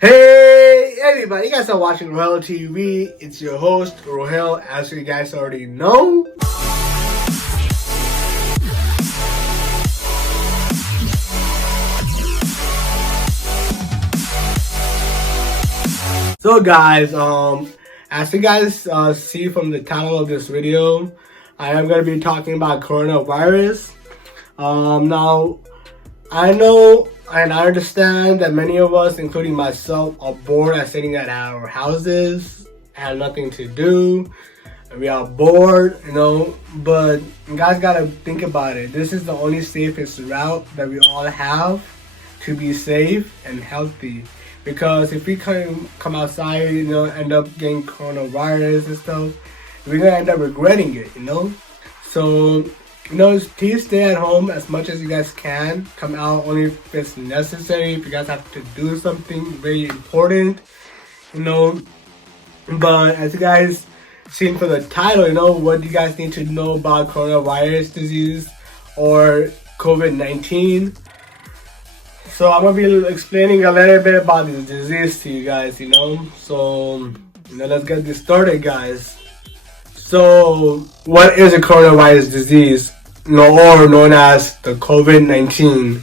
Hey everybody, you guys are watching Rohail TV. It's your host, Rohail, as you guys already know. So guys, as you guys see from the title of this video, I am going to be talking about coronavirus. Now, I know and I understand that many of us, including myself, are bored at sitting at our houses, have nothing to do, and we are bored, but you guys gotta think about it. This is the only safest route that we all have to be safe and healthy. Because if we come outside, end up getting coronavirus and stuff, we're gonna end up regretting it, So, please stay at home as much as you guys can. Come out only if it's necessary. If you guys have to do something very important, But as you guys seen from the title, what do you guys need to know about coronavirus disease or COVID-19? So I'm gonna be explaining a little bit about this disease to you guys, So, let's get this started, guys. So, what is a coronavirus disease? Or known as the COVID-19.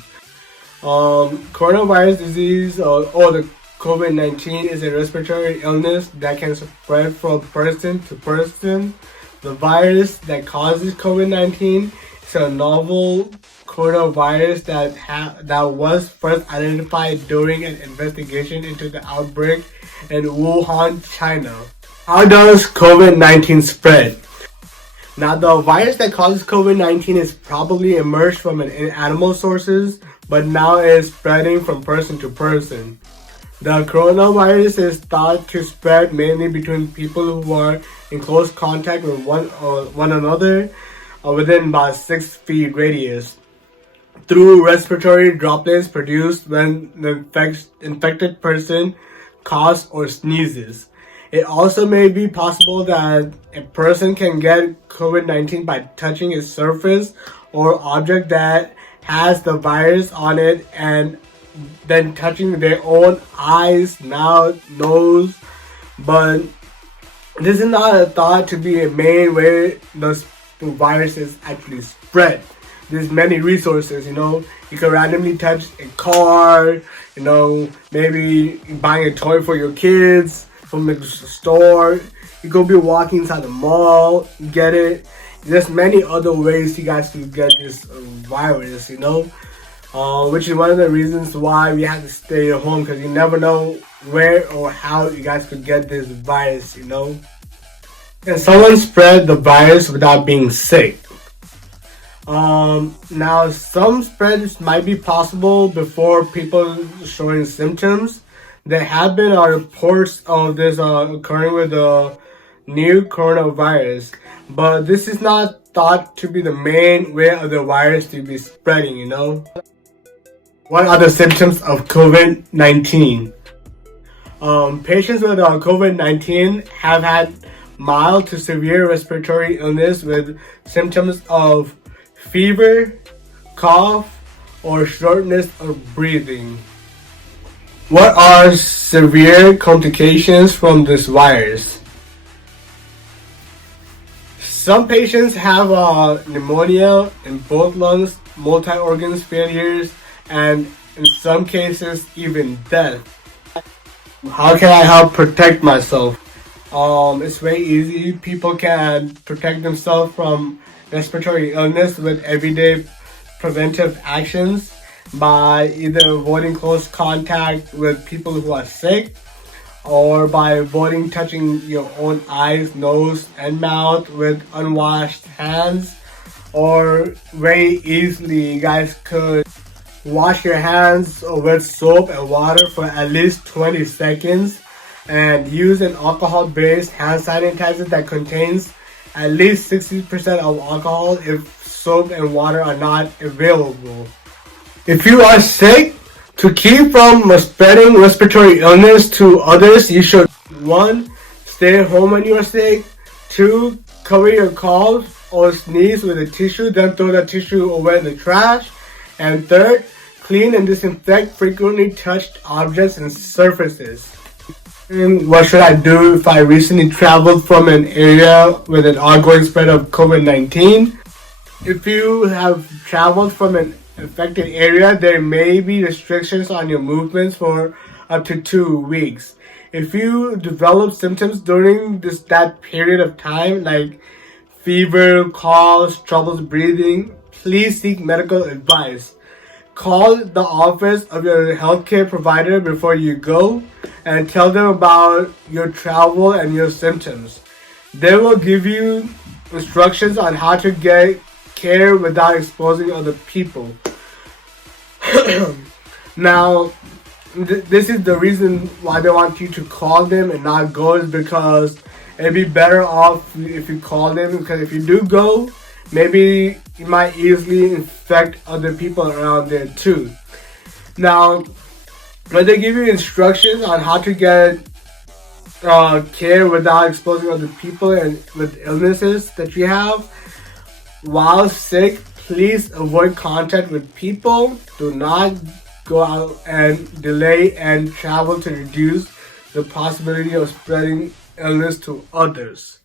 Coronavirus disease or the COVID-19 is a respiratory illness that can spread from person to person. The virus that causes COVID-19 is a novel coronavirus that was first identified during an investigation into the outbreak in Wuhan, China. How does COVID-19 spread? Now, the virus that causes COVID-19 is probably emerged from animal sources, but now is spreading from person to person. The coronavirus is thought to spread mainly between people who are in close contact with one another within about 6 feet radius, through respiratory droplets produced when the infected person coughs or sneezes. It also may be possible that a person can get COVID-19 by touching a surface or object that has the virus on it and then touching their own eyes, mouth, nose. But this is not thought to be a main way the virus is actually spread. There's many resources, You can randomly touch a car, maybe buying a toy for your kids from the store. You go be walking inside the mall, get it. There's many other ways you guys can get this virus, which is one of the reasons why we have to stay at home, because you never know where or how you guys could get this virus, Can someone spread the virus without being sick? Now, some spreads might be possible before people showing symptoms. There have been reports of this occurring with the new coronavirus, but this is not thought to be the main way of the virus to be spreading, What are the symptoms of COVID-19? Patients with COVID-19 have had mild to severe respiratory illness with symptoms of fever, cough, or shortness of breathing. What are severe complications from this virus? Some patients have pneumonia in both lungs, multi-organ failures, and in some cases even death. How can I help protect myself? It's very easy. People can protect themselves from respiratory illness with everyday preventive actions by either avoiding close contact with people who are sick, or by avoiding touching your own eyes, nose, and mouth with unwashed hands. Or very easily, you guys could wash your hands with soap and water for at least 20 seconds and use an alcohol-based hand sanitizer that contains at least 60% of alcohol if soap and water are not available. If you are sick, to keep from spreading respiratory illness to others, you should 1. Stay at home when you are sick. 2. Cover your cough or sneeze with a tissue, then throw the tissue away in the trash. And 3rd, Clean and disinfect frequently touched objects and surfaces. And what should I do if I recently traveled from an area with an ongoing spread of COVID-19? If you have traveled from an affected area, there may be restrictions on your movements for up to 2 weeks. If you develop symptoms during that period of time, like fever, coughs, troubles breathing, please seek medical advice. Call the office of your healthcare provider before you go and tell them about your travel and your symptoms. They will give you instructions on how to get care without exposing other people. Now, this is the reason why they want you to call them and not go, is because it'd be better off if you call them, because if you do go, maybe you might easily infect other people around there too. Now, when they give you instructions on how to get care without exposing other people and with illnesses that you have, while sick, please avoid contact with people. Do not go out and delay and travel to reduce the possibility of spreading illness to others.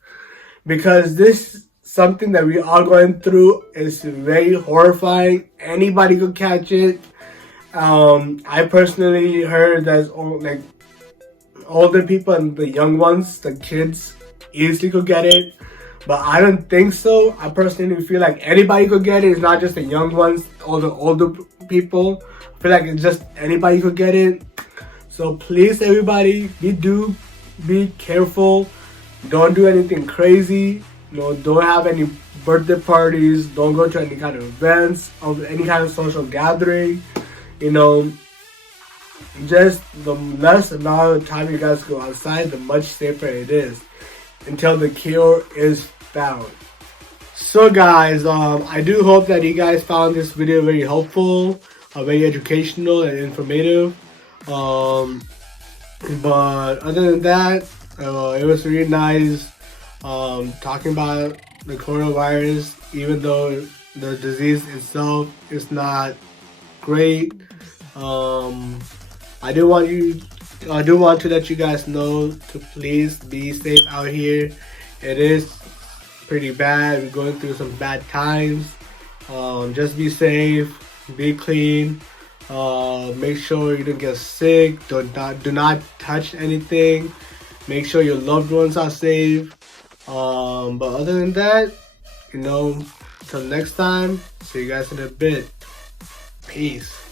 Because this something that we are going through is very horrifying. Anybody could catch it. I personally heard that like older people and the young ones, the kids, easily could get it. But I don't think so. I personally feel like anybody could get it. It's not just the young ones or the older people. I feel like it's just anybody could get it. So please, everybody, be careful. Don't do anything crazy. Don't have any birthday parties. Don't go to any kind of events or any kind of social gathering. Just the less amount of time you guys go outside, the much safer it is until the cure is found. So guys, I do hope that you guys found this video very helpful, very educational and informative. But other than that, it was really nice talking about the coronavirus, even though the disease itself is not great. I do want to let you guys know to please be safe out here. It is pretty bad. We're going through some bad times. Just be safe, be clean. Make sure you don't get sick. Do not touch anything. Make sure your loved ones are safe. But other than that, till next time. See you guys in a bit. Peace.